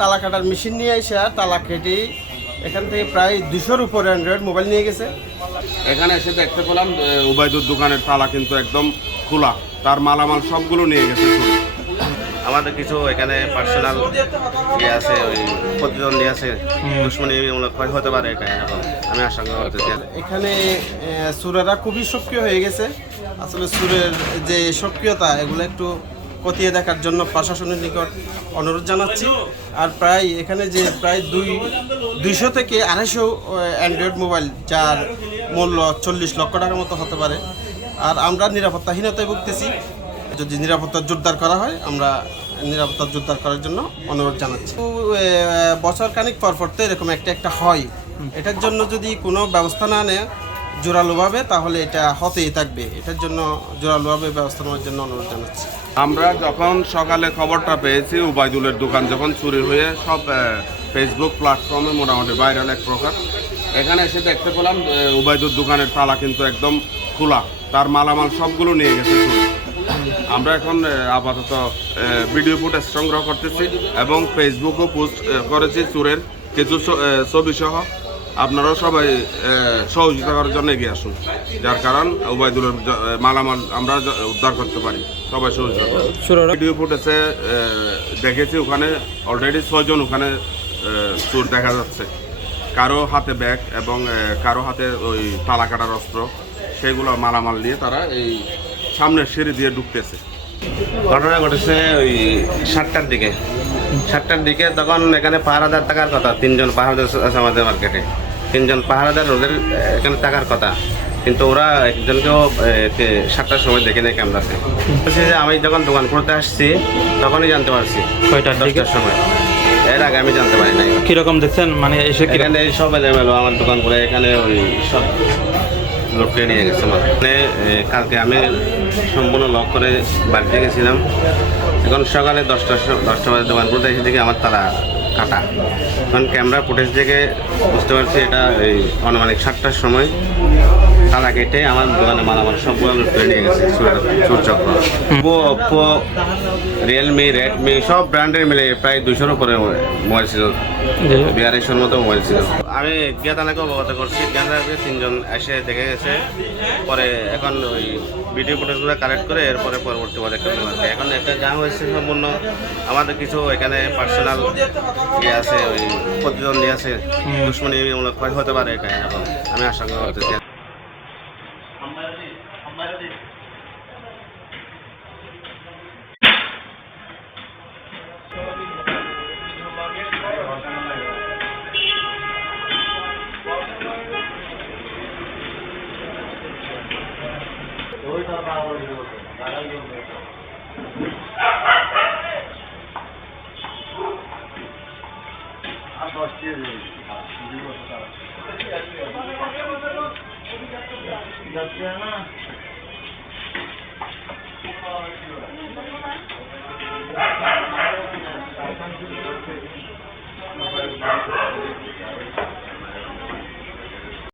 তালা কাটার মেশিন নিয়ে এসে তালা কেটে এখান থেকে প্রায় 200-র উপরে অ্যান্ড্রয়েড মোবাইল নিয়ে গেছে। এখানে এসে দেখতে পেলাম উবাইদুর দোকানের তালা কিন্তু একদম খোলা, তার মালামাল সবগুলো নিয়ে গেছে। আমাদের কিছু এখানে পার্সোনাল ইয়ে আছে, ওই প্রতিদ্বন্দ্বী আছে, দুশ্মনীমূলক হতে পারে, এটা এরকম আমি আশঙ্কা করতেছি। এখানে চোরেরা খুবই সক্রিয় হয়ে গেছে। আসলে চোরের যে সক্রিয়তা এগুলো একটু খতিয়ে দেখার জন্য প্রশাসনের নিকট অনুরোধ জানাচ্ছি। আর প্রায় এখানে যে প্রায় 200 থেকে 250 অ্যান্ড্রয়েড মোবাইল, যার মূল্য 40 লক্ষ টাকার মতো হতে পারে। আর আমরা নিরাপত্তাহীনতায় ভুগতেছি। যদি নিরাপত্তা জোরদার করা হয়, আমরা নিরাপত্তা জোরদার করার জন্য অনুরোধ জানাচ্ছি। বছর খানিক পর তো এরকম একটা হয়। এটার জন্য যদি কোনো ব্যবস্থা না নেয় জোরালোভাবে, তাহলে এটা হতেই থাকবে। এটার জন্য জোরালোভাবে ব্যবস্থা নেওয়ার জন্য অনুরোধ জানাচ্ছি। আমরা যখন সকালে খবরটা পেয়েছি উবাইদুলের দোকান যখন চুরি হয়ে সব ফেসবুক প্ল্যাটফর্মে মোটামুটি ভাইরাল এক প্রকার, এখানে এসে দেখতে পেলাম উবাইদুর দোকানের তালা কিন্তু একদম খোলা, তার মালামাল সবগুলো নিয়ে গেছে চুরি। আমরা এখন আপাতত ভিডিও ফুটেজ সংগ্রহ করতেছি এবং ফেসবুকও পোস্ট করেছি চোরের কিছু ছবি সহ। আপনারাও সবাই সহযোগিতা করার জন্য এগিয়ে আসুন, যার কারণ উবাইদুলের মালামাল আমরা উদ্ধার করতে পারি। সবাই সহযোগিতা করুন। ভিডিও ফুটেজে দেখেছি ওখানে অলরেডি 6 জন ওখানে চোর দেখা যাচ্ছে। কারো হাতে ব্যাগ এবং কারো হাতে ওই তালা কাটার অস্ত্র, সেগুলো মালামাল নিয়ে তারা এই সামনের সিঁড়ি দিয়ে ঢুকতেছে। ঘটনা ঘটেছে ওই 7টার দিকে। তখন এখানে পাহারাদার থাকার কথা, 3জন পাহারাদার আছে আমাদের মার্কেটে। 3জন পাহারাদার ওদের এখানে থাকার কথা, কিন্তু ওরা একজনকেও 7টার সময় দেখে নেই ক্যামেরাতে। বলছি যে আমি যখন দোকান করতে আসছি তখনই জানতে পারছি। 10টার সময়, এর আগে আমি জানতে পারি নাই। কিরকম দেখছেন মানে এসে? এখানে সব এলোমেলো আমার দোকান করে, এখানে ওই সব লোককে নিয়ে গেছে। মানে কালকে আমি সম্পূর্ণ লক করে বাড়িতে গেছিলাম। এখন সকালে 10টা বাজে দোকান করতে এসে দেখি আমার তালা কাটা। এখন ক্যামেরা ফুটেজ দেখে বুঝতে পারছি এটা এই আনুমানিক 7টার সময় তালা কেটে আমার দোকানে মালামাল সবগুলো লুটে নিয়ে গেছে চোর চক্র। ওপো, রিয়েলমি, রেডমি সব ব্র্যান্ডের মিলে প্রায় 200-র উপরে মোবাইল ছিল, 4200-র মতো মোবাইল ছিল। আমি জ্ঞাতানাকে অবগত করছি, জ্ঞাতানাকে 3জন এসে দেখে গেছে। পরে এখন ওই ভিডিও ফুটেজগুলো কালেক্ট করে এরপরে পরবর্তী পদক্ষেপ নেওয়া হবে। এখন একটা যা হয়েছে সম্পূর্ণ আমাদের কিছু এখানে পার্সোনাল ইয়ে আছে, ওই প্রতিদ্বন্দ্বী আছে, দুশ্মনীমূলক হতে পারে, এটা এরকম আমি আশঙ্কা করতেছি।